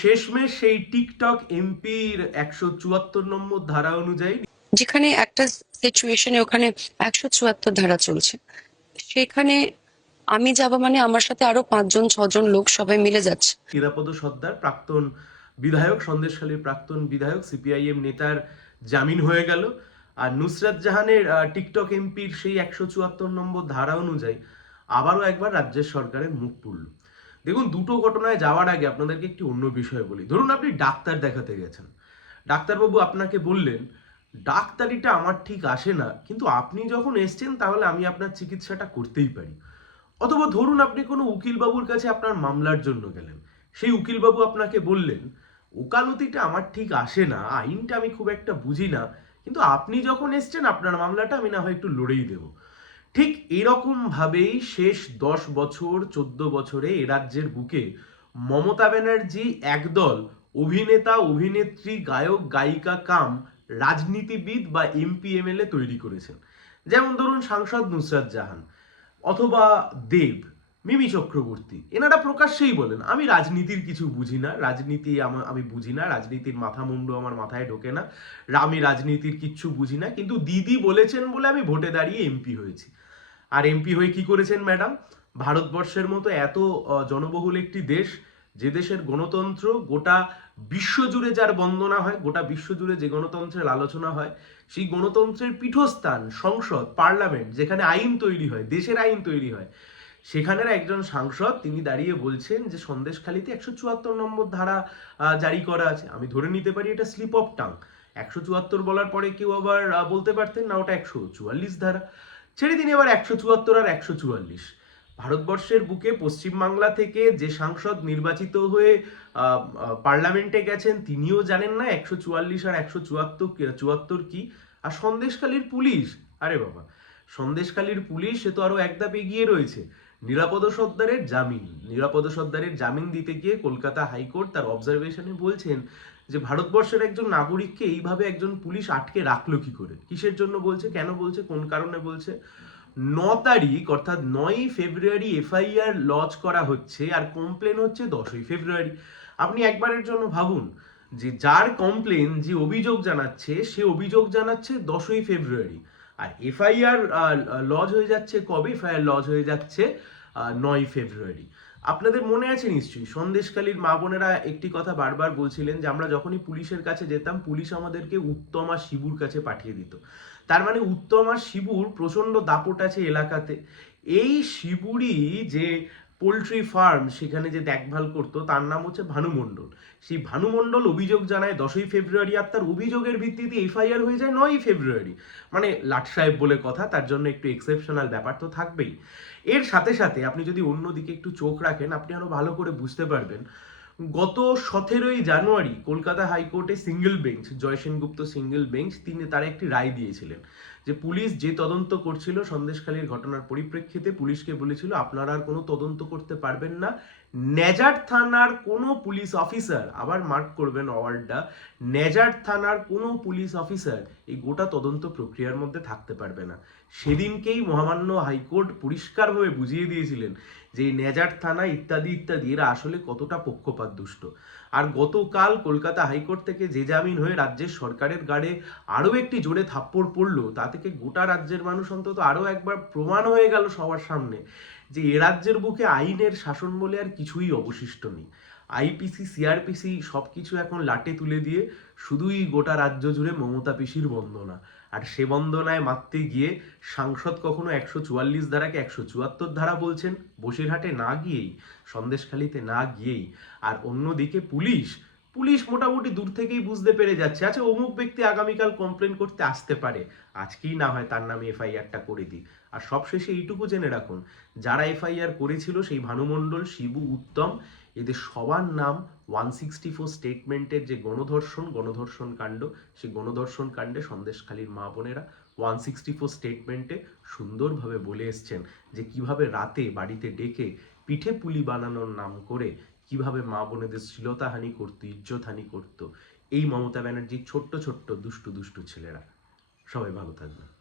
শেষমেশ সেই টিকটক এমপির একশো চুয়াত্তর নম্বর ধারা অনুযায়ী যেখানে একটা সিচুয়েশনে ওখানে একশো চুয়াত্তর ধারা চলছে। সেখানে আমি যাব মানে আমার সাথে আরও পাঁচজন ছজন লোক সবাই মিলে যাচ্ছে। নিরাপদ সর্দার প্রাক্তন বিধায়ক সন্দেশখালীর প্রাক্তন বিধায়ক সিপিআইএম নেতার জামিন হয়ে গেল। আর নুসরাত জাহানের টিকটক এমপির সেই একশো চুয়াত্তর নম্বর ধারা অনুযায়ী আবারও একবার রাজ্যের সরকারের মুখ পুরল দেখুন, দুটো ঘটনায় যাওয়ার আগে আপনাদেরকে একটি অন্য বিষয় বলি। ধরুন, আপনি ডাক্তার দেখাতে গেছেন। ডাক্তারবাবু আপনাকে বললেন, ডাক্তারিটা আমার ঠিক আসে না, কিন্তু আপনি যখন এসছেন, তাহলে আমি আপনার চিকিৎসাটা করতেই পারি। অথবা ধরুন, আপনি কোনো উকিলবাবুর কাছে আপনার মামলার জন্য গেলেন। সেই উকিলবাবু আপনাকে বললেন, ওকালতিটা আমার ঠিক আসে না, আইনটা আমি খুব একটা বুঝি না, কিন্তু আপনি যখন এসছেন, আপনার মামলাটা আমি না হয় একটু লড়েই দেব। ঠিক এরকম ভাবেই শেষ দশ বছর, চোদ্দ বছরে এ রাজ্যের বুকে মমতা ব্যানার্জি একদল অভিনেতা, অভিনেত্রী, গায়ক, গায়িকা কাম রাজনীতিবিদ বা এমপি এমএলএ তৈরি করেছেন। যেমন ধরুন সাংসদ নুসরাত জাহান অথবা দেব, মিমি চক্রবর্তী। এনারা প্রকাশ্যেই বলেন, আমি রাজনীতির কিছু বুঝি না, রাজনীতি আমা- আমি বুঝি না, রাজনীতির মাথা মুন্ডু আমার মাথায় ঢোকে না আমি রাজনীতির কিচ্ছু বুঝি না, কিন্তু দিদি বলেছেন বলে আমি ভোটে দাঁড়িয়ে এমপি হয়েছি। আর এমপি হয়ে কি করেছেন ম্যাডাম ভারতবর্ষের মতো এত জনবহুল একটি দেশ, যে দেশের গণতন্ত্র গোটা বিশ্বজুড়ে যার বন্দনা হয়, গোটা বিশ্বজুড়ে যে গণতন্ত্রের আলোচনা হয়, সেই গণতন্ত্রের পীঠস্থান, সংসদ পার্লামেন্ট যেখানে আইন তৈরি হয়, দেশের আইন তৈরি হয়, সেখানের একজন সাংসদ তিনি দাঁড়িয়ে বলছেন যে সন্দেশখালিতে একশো চুয়াত্তর নম্বর ধারা জারি করা আছে। আমি ধরে নিতে পারি এটা স্লিপ অফ টাং একশো চুয়াত্তর বলার পরে কেউ আবার বলতে পারতেন না ওটা একশো চুয়াল্লিশ ধারা। ছেড়ে দিন এবার একশো চুয়াত্তর আর একশো চুয়াল্লিশ। ভারতবর্ষের বুকে পশ্চিমবাংলা থেকে যে সাংসদ নির্বাচিত হয়ে পার্লামেন্টে গেছেন, তিনিও জানেন না একশো চুয়াল্লিশ আর একশো চুয়াত্তর চুয়াত্তর কি। আর সন্দেশখালীর পুলিশ, আরে বাবা, সন্দেশখালীর পুলিশ, সে তো আরও এক ধাপ এগিয়ে রয়েছে। নিরাপদ সর্দারের জামিন, নিরাপদ সর্দারের জামিন দিতে গিয়ে কলকাতা হাইকোর্ট তার অবজারভেশনে বলছেন যে ভারতবর্ষের একজন নাগরিককে এইভাবে একজন পুলিশ আটকে রাখল কি করে? কিসের জন্য বলছে? কেন বলছে? কোন কারণে বলছে? ন তারিখ, অর্থাৎ নয়ই ফেব্রুয়ারি এফআইআর লঞ্চ করা হচ্ছে আর কমপ্লেন হচ্ছে দশই ফেব্রুয়ারি। আপনি একবারের জন্য ভাবুন যে যার কমপ্লেন যে অভিযোগ জানাচ্ছে, সে অভিযোগ জানাচ্ছে দশই ফেব্রুয়ারি। আর এফআইআর লজ হয়ে যাচ্ছে কবে? এফআইআর লজ হয়ে যাচ্ছে নয় ফেব্রুয়ারি। আপনাদের মনে আছে নিশ্চয়ই সন্দেশকালীর মা বোনেরা একটি কথা বারবার বলছিলেন যে আমরা যখনই পুলিশের কাছে যেতাম, পুলিশ আমাদেরকে উত্তমা শিবুর কাছে পাঠিয়ে দিত। তার মানে উত্তমা শিবুর প্রচণ্ড দাপট আছে এলাকাতে। এই শিবুরই যে পোলট্রি ফার্ম সেখানে যে দেখভাল করতো, তার নাম হচ্ছে ভানুমণ্ডল সেই ভানুমণ্ডল অভিযোগ জানায়, দশই ফেব্রুয়ারি আর তার অভিযোগের ভিত্তিতে এফআইআর হয়ে যায় নয়ই ফেব্রুয়ারি। মানে লাট সাহেব বলে কথা, তার জন্য একটু এক্সেপশনাল ব্যাপার তো থাকবেই। এর সাথে সাথে আপনি যদি অন্যদিকে একটু চোখ রাখেন, আপনি আরও ভালো করে বুঝতে পারবেন গত সতেরোই জানুয়ারি কলকাতা হাইকোর্টে single bench, Jay Sengupta single bench, তিনি তার একটি রায় দিয়েছিলেন যে পুলিশ যে তদন্ত করছিল সন্দেশখালীর ঘটনার পরিপ্রেক্ষিতে পুলিশকে বলেছিল, আপনারা আর কোনো তদন্ত করতে পারবেন না। নেজার থানার কোনো পুলিশ অফিসার, আবার মার্ক করবেন অওয়ার্ডটা, নেজার থানার কোনো পুলিশ অফিসার এই গোটা তদন্ত প্রক্রিয়ার মধ্যে থাকতে পারবে না। সেদিনকেই মহামান্য হাইকোর্ট পরিষ্কারভাবে বুঝিয়ে দিয়েছিলেন যে নেজার থানা ইত্যাদি ইত্যাদি, এরা আসলে কতটা পক্ষপাত দুষ্ট আর গতকাল কলকাতা হাইকোর্ট থেকে যে জামিন হয়ে রাজ্যের সরকারের গাড়ে আরও একটি জোরে থাপ্পড় পড়ল। তা থেকে গোটা রাজ্যের মানুষ অন্তত আরও একবার প্রমাণ হয়ে গেল সবার সামনে যে এ রাজ্যের বুকে আইনের শাসন বলে আর কিছুই অবশিষ্ট নেই। আইপিসি, সিআরপিসি সব কিছু এখন লাটে তুলে দিয়ে শুধুই গোটা রাজ্য জুড়ে মমতা পিসির বন্দনা। আর সে বন্দনায় মারতে গিয়ে সাংসদ কখনো একশো চুয়াল্লিশ ধারাকে একশো চুয়াত্তর ধারা বলছেন, বসিরহাটে না গিয়েই, সন্দেশখালিতে না গিয়েই। আর অন্যদিকে পুলিশ পুলিশ মোটামুটি দূর থেকেই বুঝতে পেরে যাচ্ছে। আচ্ছা অমুক ব্যক্তি আগামীকাল কমপ্লেন করতে আসতে পারে। আজকেই না হয় তার নামে এফআইআরটা করে দিই। আর সবশেষে এইটুকু জেনে রাখুন, যারা এফআইআর করেছিল সেই ভানুমণ্ডল, শিবু, উত্তম, এদের সবার নাম ওয়ান সিক্সটি ফোর স্টেটমেন্টের যে গণধর্ষণ গণধর্ষণ কাণ্ড, সেই গণধর্ষণ কাণ্ডে সন্দেশখালীর মা বোনেরা ওয়ান সিক্সটি ফোর স্টেটমেন্টে সুন্দরভাবে বলে এসছেন যে কীভাবে রাতে বাড়িতে ডেকে পিঠে পুলি বানানোর নাম করে কীভাবে মা বোনেদের শ্লীলতাহানি করতো, ইজ্জতহানি করতো, এই মমতা ব্যানার্জির ছোট্ট ছোট্ট দুষ্টু দুষ্টু ছেলেরা। সবাই ভালো থাকবেন।